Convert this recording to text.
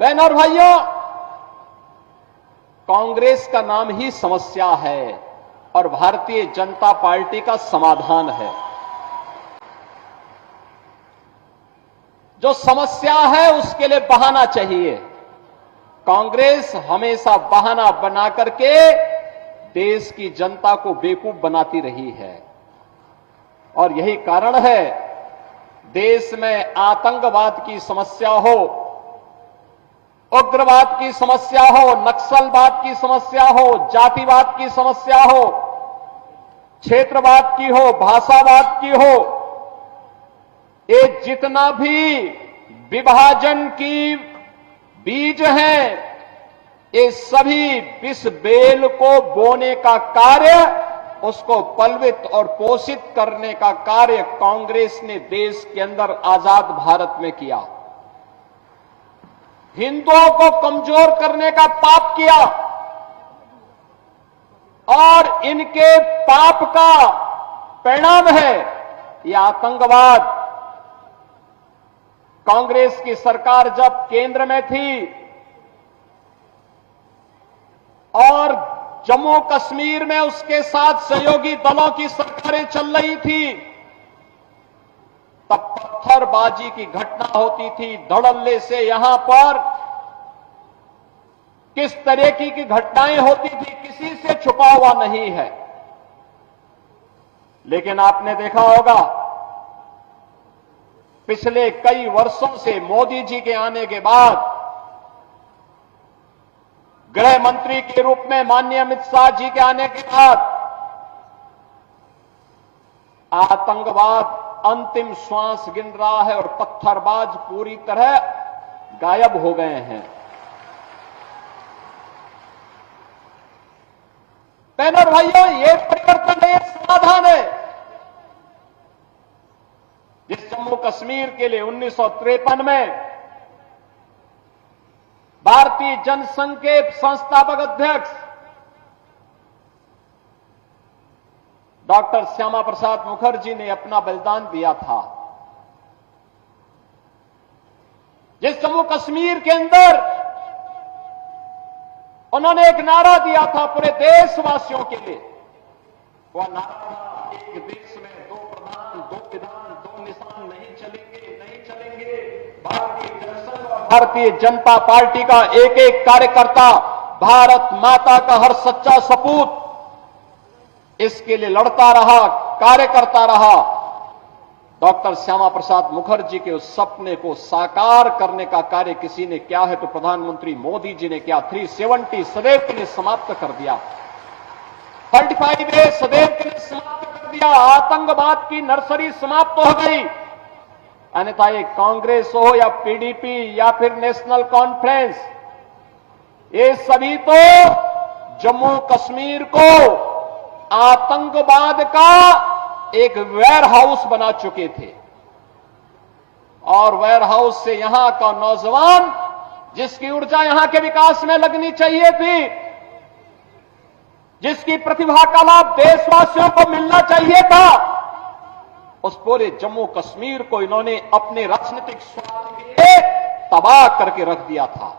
बहनों और भाइयों, कांग्रेस का नाम ही समस्या है और भारतीय जनता पार्टी का समाधान है। जो समस्या है उसके लिए बहाना चाहिए। कांग्रेस हमेशा बहाना बना करके देश की जनता को बेवकूफ बनाती रही है और यही कारण है देश में आतंकवाद की समस्या हो, उग्रवाद की समस्या हो, नक्सलवाद की समस्या हो, जातिवाद की समस्या हो, क्षेत्रवाद की हो, भाषावाद की हो, ये जितना भी विभाजन की बीज हैं, ये सभी विष बेल को बोने का कार्य, उसको पलवित और पोषित करने का कार्य कांग्रेस ने देश के अंदर आजाद भारत में किया। हिंदुओं को कमजोर करने का पाप किया और इनके पाप का परिणाम है यह आतंकवाद। कांग्रेस की सरकार जब केंद्र में थी और जम्मू कश्मीर में उसके साथ सहयोगी दलों की सरकारें चल रही थी, तब पत्थरबाजी की घटना होती थी। धड़ल्ले से यहां पर किस तरह की घटनाएं होती थी किसी से छुपा हुआ नहीं है। लेकिन आपने देखा होगा पिछले कई वर्षों से मोदी जी के आने के बाद गृह मंत्री के रूप में माननीय अमित शाह जी के आने के बाद आतंकवाद अंतिम श्वास गिन रहा है और पत्थरबाज पूरी तरह गायब हो गए हैं। बहनों और भाइयों, ये परिवर्तन है, समाधान है। जिस जम्मू कश्मीर के लिए 1953 में भारतीय जनसंघ के संस्थापक अध्यक्ष डॉक्टर श्यामा प्रसाद मुखर्जी ने अपना बलिदान दिया था, जिस जम्मू कश्मीर के अंदर उन्होंने एक नारा दिया था पूरे देशवासियों के लिए, वह नारा था, एक देश में दो प्रधान, दो विधान, दो निशान नहीं चलेंगे, नहीं चलेंगे। भारतीय जनता पार्टी का एक एक कार्यकर्ता भारत माता का हर सच्चा सपूत इसके लिए लड़ता रहा, कार्य करता रहा। डॉक्टर श्यामा प्रसाद मुखर्जी के उस सपने को साकार करने का कार्य किसी ने किया है तो प्रधानमंत्री मोदी जी ने किया। 370 सदैव के लिए समाप्त कर दिया, 35A सदैव के लिए समाप्त कर दिया। आतंकवाद की नर्सरी समाप्त हो गई। अन्यथा ये कांग्रेस हो या पीडीपी या फिर नेशनल कॉन्फ्रेंस, ये सभी तो जम्मू कश्मीर को आतंकवाद का एक वेयर हाउस बना चुके थे और वेयर हाउस से यहां का नौजवान जिसकी ऊर्जा यहां के विकास में लगनी चाहिए थी, जिसकी प्रतिभा का लाभ देशवासियों को मिलना चाहिए था, उस पूरे जम्मू कश्मीर को इन्होंने अपने राजनीतिक स्वार्थ के लिए तबाह करके रख दिया था।